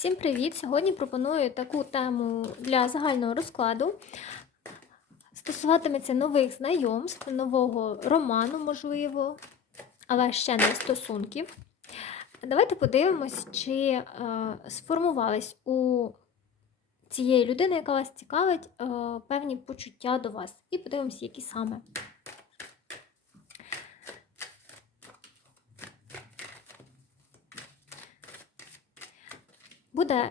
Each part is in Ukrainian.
Всім привіт! Сьогодні пропоную таку тему для загального розкладу. Стосуватиметься нових знайомств, нового роману, можливо, але ще не стосунків. Давайте подивимось, чи е, сформувались у цієї людини, яка вас цікавить, е, певні почуття до вас. І подивимось, які саме. Буде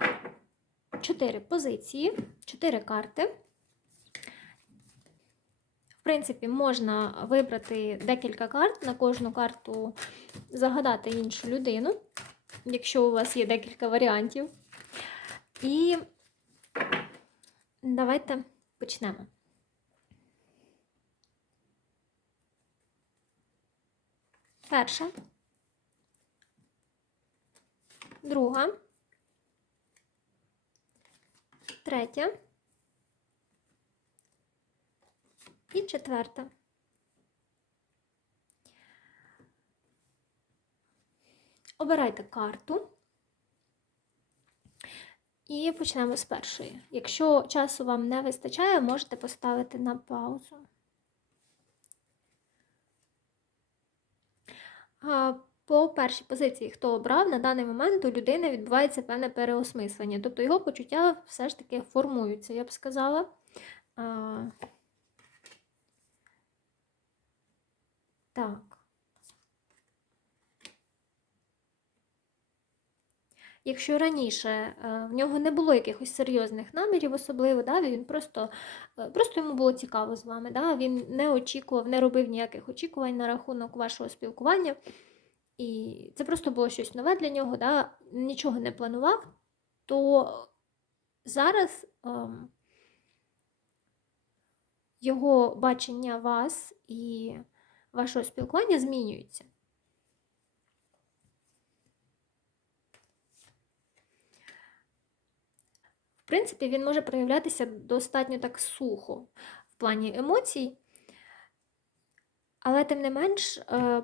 чотири позиції, чотири карти. В принципі, можна вибрати декілька карт, на кожну карту загадати іншу людину, якщо у вас є декілька варіантів. І давайте почнемо. Перша, друга. Третя і четверта. Обирайте карту. І почнемо з першої. Якщо часу вам не вистачає, можете поставити на паузу. По першій позиції, хто обрав, на даний момент у людини відбувається певне переосмислення. Тобто його почуття все ж таки формуються, я б сказала. А... Так. Якщо раніше е, в нього не було якихось серйозних намірів, особливо, да, він просто е, просто йому було цікаво з вами, да, він не очікував, не робив ніяких очікувань на рахунок вашого спілкування. І це просто було щось нове для нього, да? нічого не планував, то зараз ем, його бачення вас і вашого спілкування змінюється. В принципі, він може проявлятися достатньо так сухо в плані емоцій, але тим не менш. Е,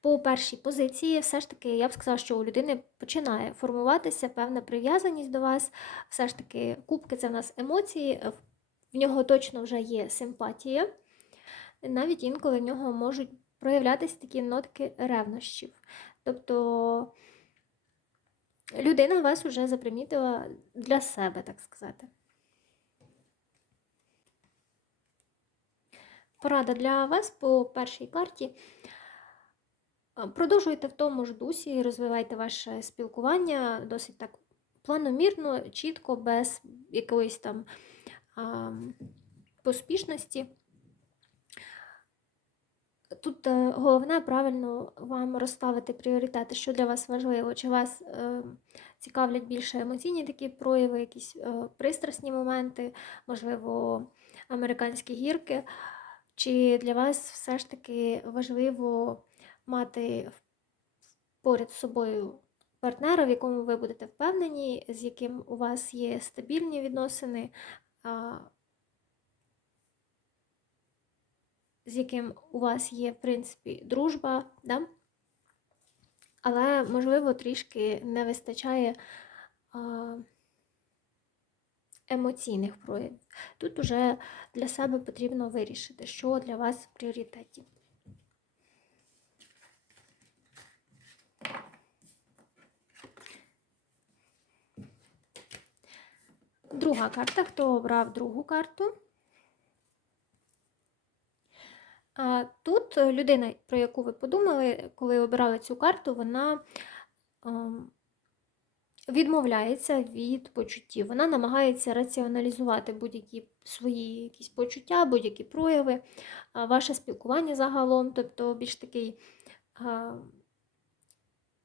по першій позиції, все ж таки, я б сказала, що у людини починає формуватися певна прив'язаність до вас. Все ж таки, кубки це в нас емоції, в нього точно вже є симпатія. Навіть інколи в нього можуть проявлятися такі нотки ревнощів. Тобто людина вас вже запримітила для себе, так сказати. Порада для вас по першій карті. Продовжуйте в тому ж дусі, розвивайте ваше спілкування досить так планомірно, чітко, без якоїсь там а, поспішності. Тут е, головне правильно вам розставити пріоритети, що для вас важливо, чи вас е, цікавлять більше емоційні такі прояви, якісь е, пристрасні моменти, можливо, американські гірки, чи для вас все ж таки важливо мати поряд з собою партнера, в якому ви будете впевнені, з яким у вас є стабільні відносини, з яким у вас є, в принципі, дружба, да? але, можливо, трішки не вистачає емоційних проявів. Тут уже для себе потрібно вирішити, що для вас в пріоритеті. Друга карта. Хто обрав другу карту? Тут людина, про яку ви подумали, коли обирали цю карту, вона ем, відмовляється від почуттів. Вона намагається раціоналізувати будь-які свої якісь почуття, будь-які прояви, ваше спілкування загалом, тобто більш такий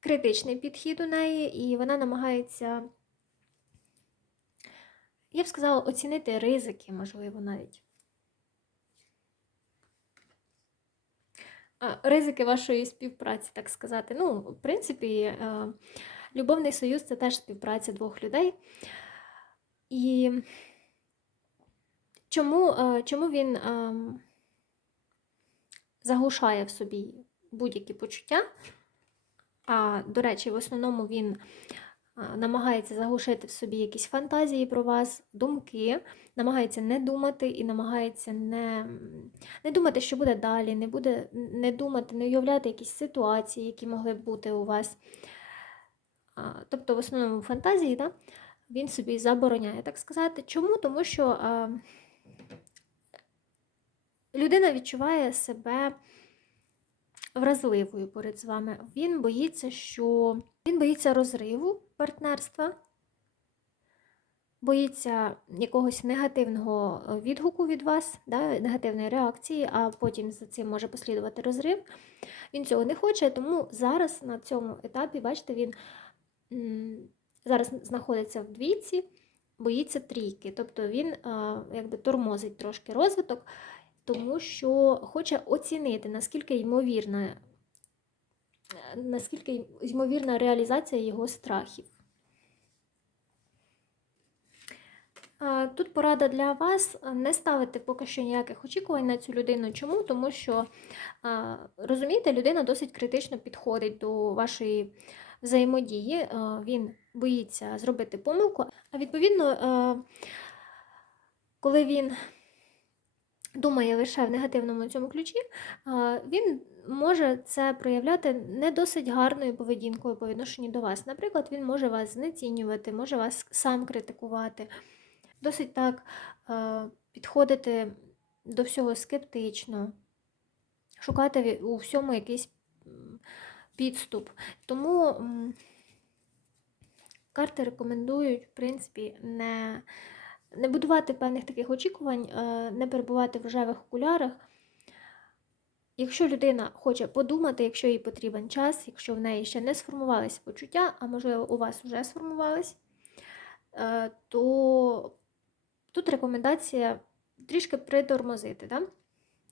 критичний підхід у неї, і вона намагається я б сказала, оцінити ризики, можливо, навіть. Ризики вашої співпраці, так сказати. Ну, в принципі, е, любовний союз це теж співпраця двох людей. І чому е, чому він е, заглушає в собі будь-які почуття? А, до речі, в основному він намагається заглушити в собі якісь фантазії про вас, думки, намагається не думати і намагається не, не думати, що буде далі, не буде не думати, не уявляти якісь ситуації, які могли б бути у вас. Тобто, в основному фантазії, да, він собі забороняє, так сказати. Чому? Тому що а, людина відчуває себе вразливою поряд з вами. Він боїться, що він боїться розриву партнерства, боїться якогось негативного відгуку від вас, да, негативної реакції, а потім за цим може послідувати розрив. Він цього не хоче, тому зараз на цьому етапі, бачите, він зараз знаходиться в двійці, боїться трійки. Тобто він якби тормозить трошки розвиток, тому що хоче оцінити, наскільки ймовірна, наскільки ймовірна реалізація його страхів. Тут порада для вас не ставити поки що ніяких очікувань на цю людину. Чому? Тому що, розумієте, людина досить критично підходить до вашої взаємодії. Він боїться зробити помилку, а відповідно, коли він думає лише в негативному цьому ключі, він може це проявляти не досить гарною поведінкою по відношенню до вас. Наприклад, він може вас знецінювати, може вас сам критикувати, досить так підходити до всього скептично, шукати у всьому якийсь підступ. Тому карти рекомендують, в принципі, не, не будувати певних таких очікувань, е, не перебувати в рожевих окулярах. Якщо людина хоче подумати, якщо їй потрібен час, якщо в неї ще не сформувалися почуття, а можливо у вас вже сформувались, е, то тут рекомендація трішки притормозити, да?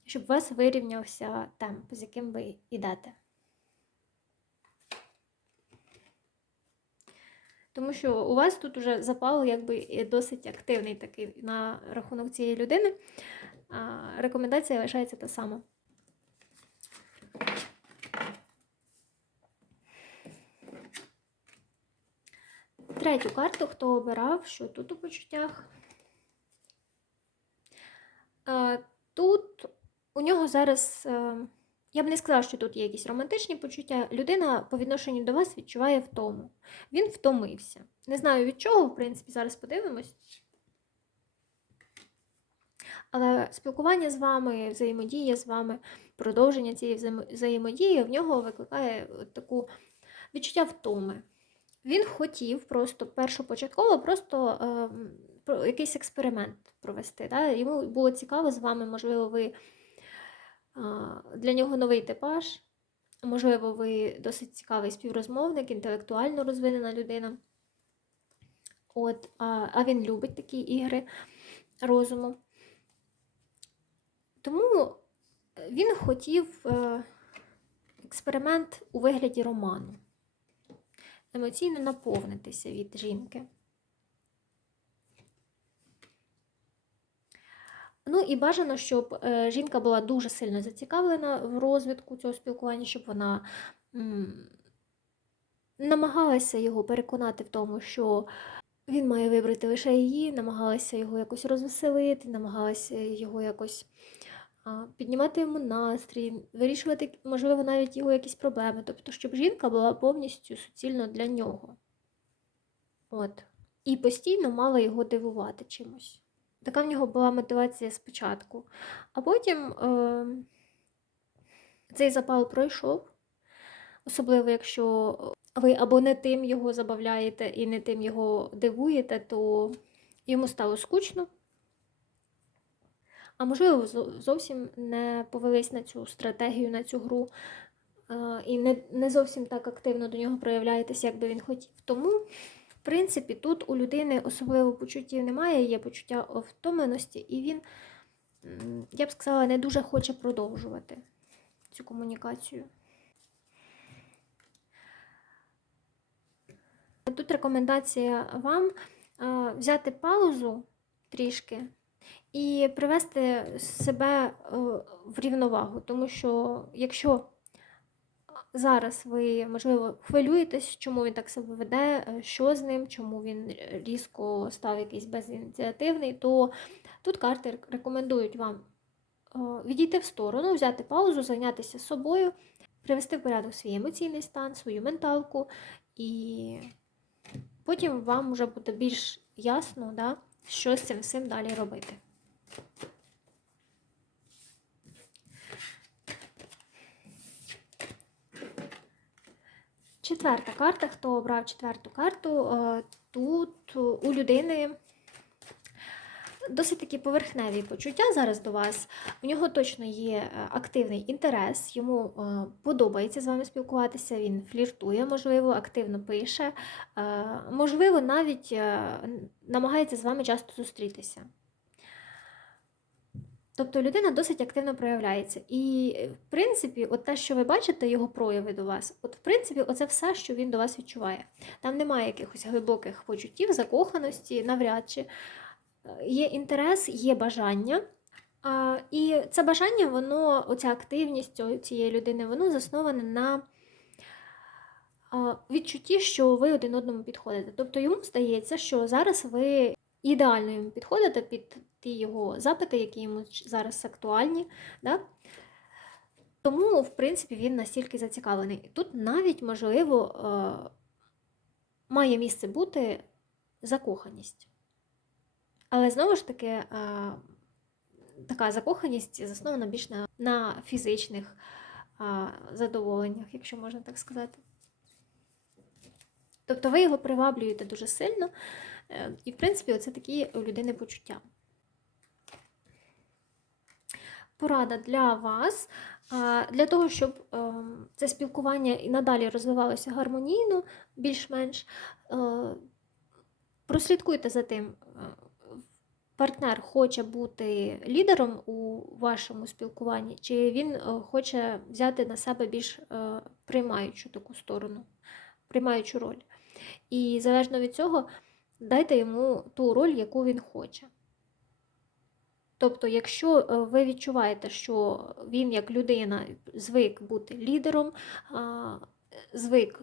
щоб у вас вирівнявся темп, з яким ви йдете. Тому що у вас тут уже запал якби досить активний такий на рахунок цієї людини. Рекомендація лишається та сама. Третю карту, хто обирав, що тут у почуттях. Е, Тут у нього зараз, е, я б не сказала, що тут є якісь романтичні почуття. Людина по відношенню до вас відчуває втому. Він втомився. Не знаю від чого, в принципі, зараз подивимось. Але спілкування з вами, взаємодія з вами, продовження цієї взаємодії в нього викликає таку відчуття втоми. Він хотів просто першопочатково просто е, якийсь експеримент провести. Да? Йому було цікаво з вами, можливо, ви для нього новий типаж, можливо, ви досить цікавий співрозмовник, інтелектуально розвинена людина. От, а, а він любить такі ігри розуму. Тому він хотів е, експеримент у вигляді роману емоційно наповнитися від жінки. Ну і бажано, щоб е, жінка була дуже сильно зацікавлена в розвитку цього спілкування, щоб вона намагалася його переконати в тому, що він має вибрати лише її, намагалася його якось розвеселити, намагалася його якось піднімати йому настрій, вирішувати, можливо, навіть його якісь проблеми. Тобто, щоб жінка була повністю суцільно для нього. От. І постійно мала його дивувати чимось. Така в нього була мотивація спочатку. А потім е, цей запал пройшов, особливо якщо ви або не тим його забавляєте і не тим його дивуєте, то йому стало скучно. А можливо, зо- зовсім не повелись на цю стратегію, на цю гру, е, і не, не зовсім так активно до нього проявляєтесь, як би він хотів. Тому, в принципі, тут у людини особливо почуттів немає, є почуття втомленості, і він, я б сказала, не дуже хоче продовжувати цю комунікацію. Тут рекомендація вам взяти паузу трішки і привести себе е, в рівновагу, тому що якщо зараз ви, можливо, хвилюєтесь, чому він так себе веде, е, що з ним, чому він різко став якийсь безініціативний, то тут карти рекомендують вам е, відійти в сторону, взяти паузу, зайнятися собою, привести в порядок свій емоційний стан, свою менталку, і потім вам вже буде більш ясно, да, що з цим всім далі робити. Четверта карта. Хто обрав четверту карту? е, Тут у людини досить такі поверхневі почуття зараз до вас. У нього точно є е, активний інтерес, йому е, подобається з вами спілкуватися, він фліртує, можливо, активно пише, можливо, навіть намагається з вами часто зустрітися. Тобто людина досить активно проявляється. І, в принципі, от те, що ви бачите, його прояви до вас, от в принципі, оце все, що він до вас відчуває. Там немає якихось глибоких почуттів, закоханості, навряд чи. Е, Є інтерес, є бажання. І це бажання, воно, оця активність цієї людини, воно засноване на відчутті, що ви один одному підходите. Тобто йому здається, що зараз ви ідеально йому підходите під ті його запити, які йому зараз актуальні. Да? Тому, в принципі, він настільки зацікавлений. Тут навіть, можливо, е, має місце бути закоханість. Але знову ж таки, е, така закоханість заснована більш на, на фізичних е, задоволеннях, якщо можна так сказати. Тобто ви його приваблюєте дуже сильно, і, в принципі, оце такі у людини почуття. Порада для вас, для того, щоб е, це спілкування і надалі розвивалося гармонійно, більш-менш, е, прослідкуйте за тим, е, партнер хоче бути лідером у вашому спілкуванні, чи він хоче взяти на себе більш приймаючу таку сторону, приймаючу роль. І залежно від цього, дайте йому ту роль, яку він хоче. Тобто, якщо е, ви відчуваєте, що він як людина звик бути лідером, звик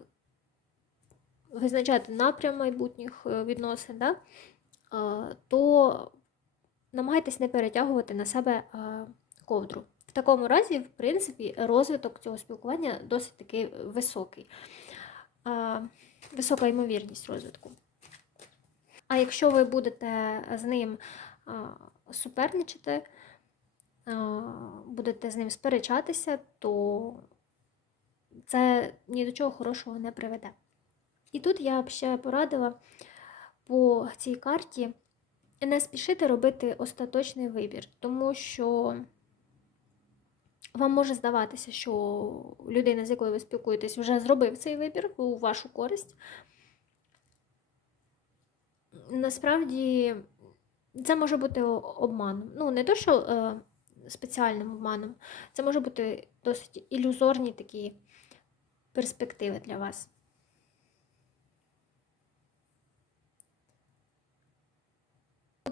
визначати напрям майбутніх е, відносин, да? то намагайтесь не перетягувати на себе ковдру. В такому разі, в принципі, розвиток цього спілкування досить таки високий. Висока ймовірність розвитку. А якщо ви будете з ним а, будете з ним сперечатися, то це ні до чого хорошого не приведе. І тут я б ще порадила по цій карті не спішити робити остаточний вибір, тому що вам може здаватися, що людина, з якою ви спілкуєтесь, вже зробив цей вибір у вашу користь. Насправді це може бути обманом. Ну, не то, що е, спеціальним обманом, це може бути досить ілюзорні такі перспективи для вас.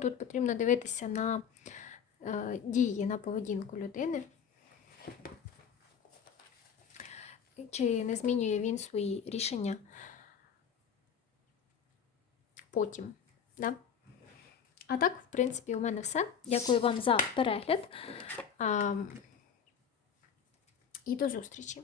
Тут потрібно дивитися на е, дії, на поведінку людини. Чи не змінює він свої рішення потім. Да? А так, в принципі, у мене все. Дякую вам за перегляд. І до зустрічі!